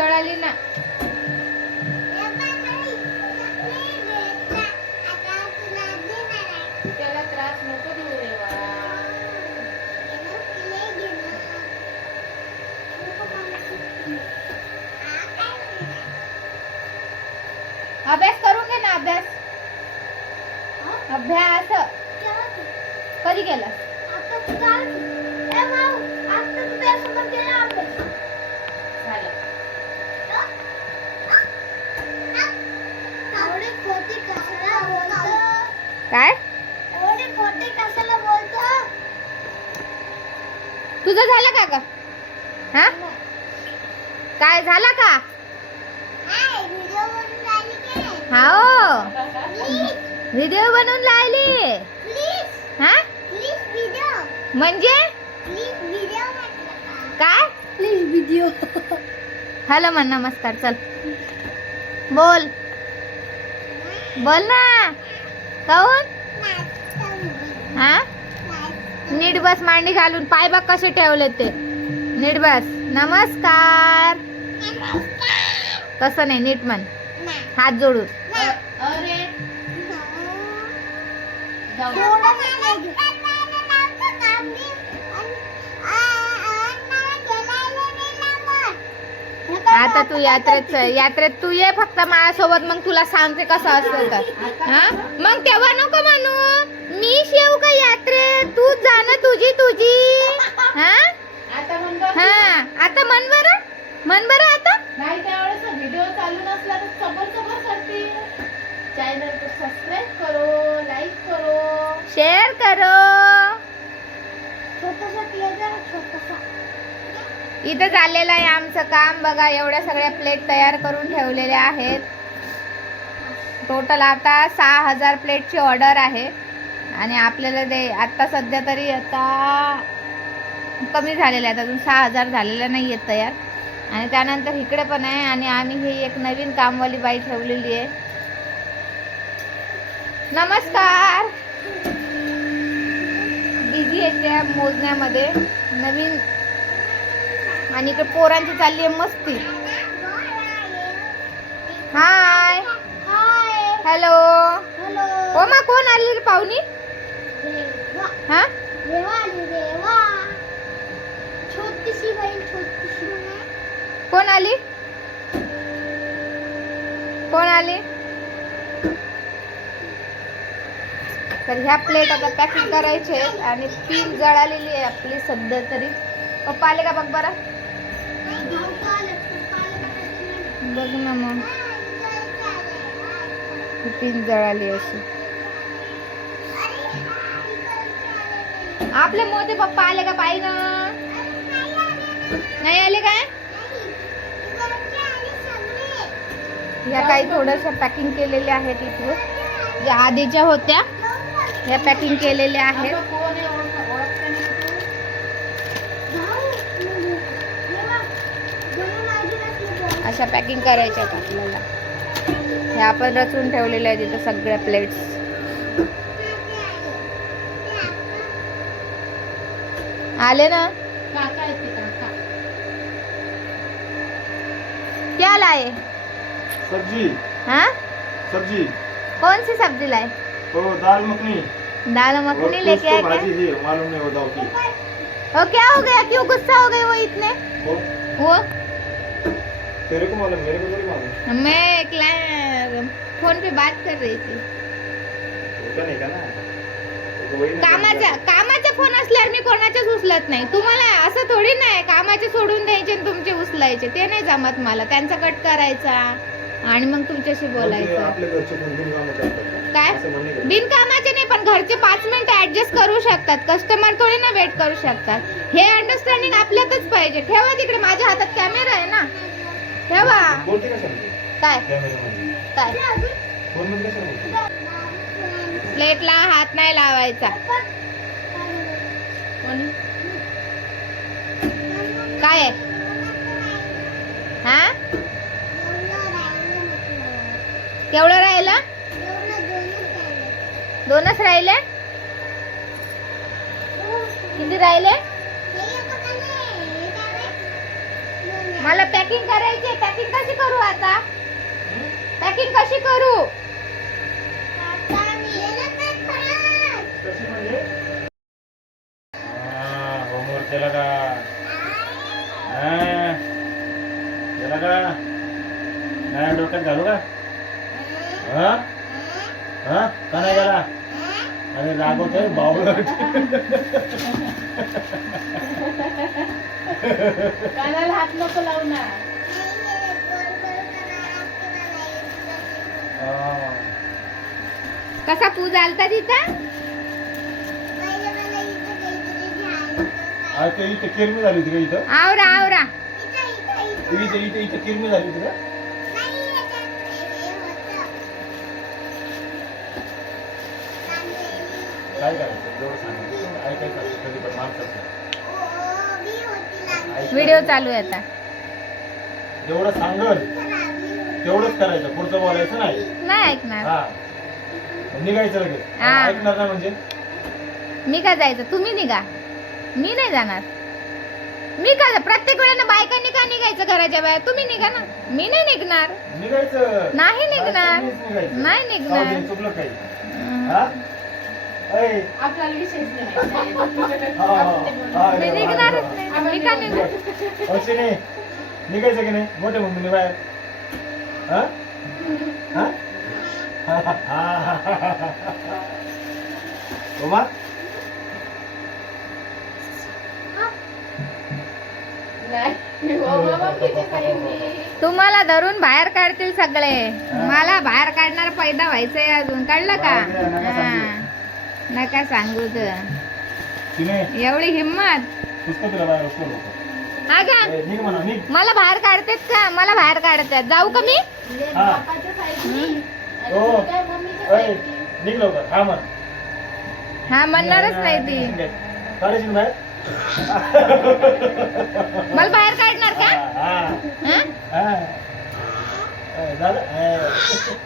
जळाली ना. त्याला त्रास नको देऊ रे अभ्यास करून घे ना अभ्यास. अभ्यास. कधी केला काय? तुझं झालं का ग? हा? काय झालं का? हा व्हिडिओ बनवून राहिली. हा? म्हणजे? काय? प्लीज व्हिडिओ हॅलो म्हण नमस्कार चल. बोल. बोल ना. काऊन? हा? नीट बस मांडी घालून पाय बघ कसे ठेवले ते. नीट बस. नमस्कार. तसं नाही नीट म्हण. हात जोडून. अरे. आता तू यात्रेत यात्रेत तू ये फक्त माझ्यासोबत मग तुला सांगते कसं असतं तर. हा? मग तेव्हा नको म्हणू. मी शेव का यात्रेत. तू जाणं तुझी तुझी. इथं चाललेलं आहे आमचं काम. बघा एवढ्या सगळ्या प्लेट तयार करून ठेवलेल्या आहेत. टोटल आता सहा हजार प्लेटची ऑर्डर आहे. आणि आपल्याला ते आत्ता सध्या तरी आता कमी झालेलं आहेत. अजून सहा हजार झालेलं नाही आहेत तयार. आणि त्यानंतर इकडे पण आहे आणि आम्ही ही एक नवीन कामवाली बाई ठेवलेली आहे. नमस्कार! बिझी आहे त्या मोजण्यामध्ये. नवीन आणि इकडे पोरांची चालली आहे मस्ती. हाय. हॅलो. हॅलो ओ मा कोण आली रे पाहुणी? हा? कोण आली? कोण आली? तर ह्या प्लेट आता पॅकिंग करायचे आणि तीन जळालेली आहे आपली सध्या तरी. पप्पा आले का बघ बरं? बघ ना मग. ही जळाली अशी. आपले मोठे पप्पा आले का पाहिजे नाही आले काय? ह्या काही थोड्याशा पॅकिंग केलेल्या आहेत इथून ज्या आधीच्या होत्या. ह्या पॅकिंग केलेल्या आहेत कोण आहे ओळख- ओळखते नाही तू? अशा पॅकिंग करायच्या आहेत आपल्याला. ह्या आपण रचून ठेवलेल्या आहेत इथं सगळ्या प्लेट्स आले ना? क्या लाए सब्जी. हाँ? सब्जी. कौन सी सब्जी लाए तो दाल मखनी. दाल मखनी लेके आए क्या? भाजी है मालूम नहीं की वो क्या हो गया? क्यों गुस्सा हो गए वो इतने? वो? वो? तेरे को मालूम मेरे को थोड़ी मालूम। मैं फोन पे बात कर रही थी। होता नहीं का ना। कामाचा कामाचा फोन असल्यावर मी कोणाच्याच उचलत नाही. तुम्हाला असं थोडी नाही कामाचे सोडून द्यायचे आणि तुमचे उचलायचे. ते नाही जमत मला. त्यांचा कट करायचा आणि मग तुमच्याशी बोलायचं. काय? बिनकामाचे नाही पण घरचे पाच मिनिटं ऍडजस्ट करू शकतात. कस्टमर थोडी ना वेट करू शकतात. हे अंडरस्टँडिंग आपल्यातच पाहिजे. ठेवा तिकडे. माझ्या हातात कॅमेरा आहे ना. ठेवा. बोलते काय? कॅमेरामध्ये काय? बोलते. प्लेटला हात नाही लावायचा? काय? आहे हा? केवढं राहिलं? दोनच राहिले? किती राहिले? मला पॅकिंग करायची पॅकिंग कशी करू आता? पॅकिंग कशी करू? म्हणजे? हा होमवर्क केला का? हा. केला का? नाही डोक्यात घालू का? हा? हा? का नाही गेला अरे रागवतोय बावळट. कानाला हात नको लावू ना. कसा पूज आलता तिथं? आ, ते इथे किरमी झाली होती का इथं? आवरा आवरा. इथे इथे इथे किरमी झाली होती का? काय करायचं? जेवढं सांगायचं. ऐकायचं असतं कधी पण माणसाचं. ऐकायचं. व्हिडिओ चालू आहे आता. जेवढं सांगल तेवढंच करायचं. पुढचं बोलायचं नाही. नाही ऐकणार. हा. निघायचं लगेच. हा. ऐकणार नाही म्हणजे? मी का जायचं? तुम्ही निघा. मी नाही जाणार. मी का प्रत्येक वेळेला बायकांनी का निघायचं घराच्या बाहेर. तुम्ही निघा ना. मी नाही निघणार. निघायचं. नाही निघणार. बायकांनीच निघायचं. नाही निघणार. जाऊ दे, चुकलं काही. हा. ऐ, आपल्याला नाही. हा, हा, हा, मी का अश्विनी, निघायचं की नाही? मोठे मम्मीने बाहेर. हा? हा? हा, हा, हा, हा, हा. हो, हो. तुम्हाला धरून बाहेर काढतील सगळे. मला बाहेर काढणार पैदा व्हायचंय अजून. कळलं का? नका सांगू. हा. तर. तिने एवढी हिंमत. हा का? मला बाहेर काढतेत का? मला बाहेर काढतात. जाऊ का मी? हा. हो. हा हा म्हणणारच नाही ती. मला बाहेर काढणार का? हा, हा? हा, हा. ए, झालं ए.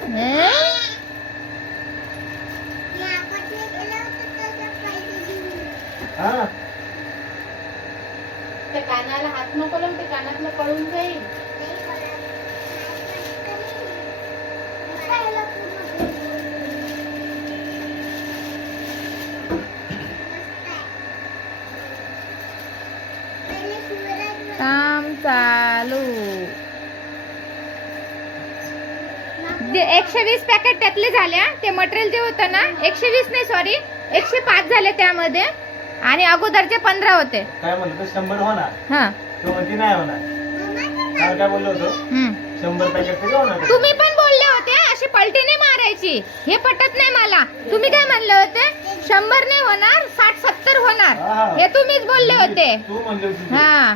हं? हा त्या कानाला हात नको लावून ते कानातलं कळून जाईल. काम चालू. जे एकशे वीस पॅकेट त्यातले झाल्या. ते मटेरियल जे होतं ना एकशे वीस नाही सॉरी एकशे पाच झाले त्यामध्ये. आणि अगोदरचे पंधरा होते. काय म्हणलं तर शंभर होणार. हा. तो म्हणती नाही होणार. काल काय बोललो होतो? हम्म. शंभर पॅकेट तरी होणार तुम्ही पण बोलले होते अशी पलटी नाही मारायची. हे पटत नाही मला. तुम्ही काय म्हणले होते? शंभर नाही होणार साठ सत्तर हा. होणार हे तुम्हीच बोलले होते. तू म्हणली होती. ते. हा.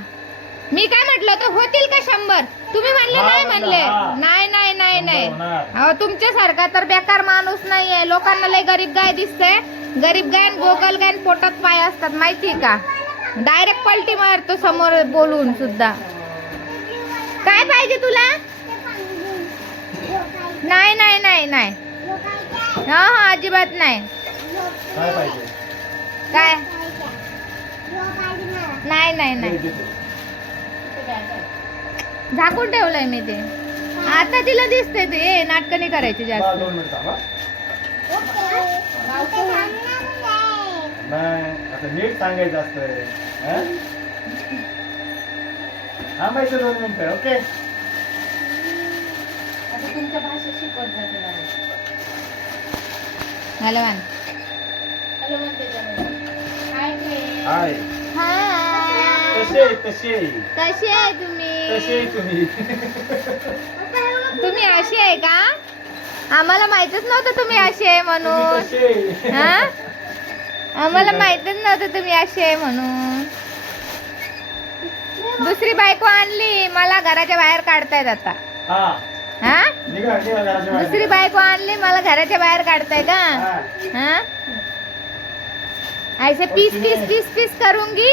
मी काय म्हटलं होतं होतील का शंभर? तुम्ही म्हणले नाही म्हणलं. नाही नाही नाही नाही. अहो तुमच्यासारखा तर बेकार माणूस नाहीये. लोकांना लय गरीब गाय दिसते. गरीब गाय गोगल गाय पोटात पाय असतात माहिती का? डायरेक्ट पलटी मारतो समोर बोलून सुद्धा. काय पाहिजे तुला? नाही नाही नाही नाही. हा हा अजिबात नाही. काय नाही नाही नाही. आहे. झाकून ठेवलंय मी ते. आता तिला दिसते ते. ए, नाटकं नाही करायची जास्त. दोन मिनिट थांबा. नाही आता नीट सांगायचं असतं हा? थांबायचं दोन मिनिटं ओके? आता तुमच्या भाषेत शिकवत जाते मला. हॅलो हॅलो म्हणते त्याला. Hi friend. Hi hi. कसे कसे कशी आहे? तुम्ही तुम्ही? तुम्ही अशी आहे का? आम्हाला माहितच नव्हतं तुम्ही अशी आहे म्हणून. कसे हा? आम्हाला माहितच नव्हतं तुम्ही अशी आहे म्हणून. दुसरी बायको आणली मला घराच्या बाहेर काढतायत आता. हा. हा? निघा निघा घराच्या बाहेर. दुसरी बायको आणली मला घराच्या बाहेर काढताय का हा. हाँ? ऐसे पीस पीस पीस पीस करूंगी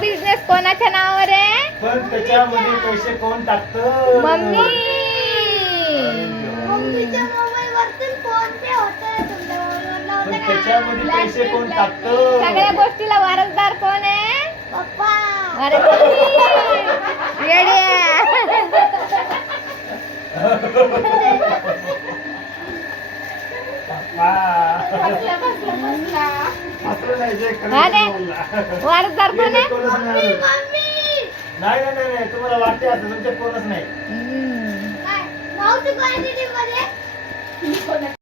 बिझनेस कोणाच्या नावावर आहे? पण त्याच्यामध्ये पैसे कोण टाकत? मम्मी. मम्मीच्या मोबाईलवरतून फोन पे होतं तुमच्या मोबाईलवरनं पण होतं त्याच्यामध्ये का? पैसे कोण टाकत? सगळ्या गोष्टीला वारसदार कोण आहे? पप्पा. अरे मम्मी. येड्या नाही जे खरं हा ते. वारसदार कोण आहे कोणच नाही अजून. नाही नाही नाही नाही, तुम्हाला वाटते असं तुमच्यात कोणच नाही. हम्म. टीममध्ये?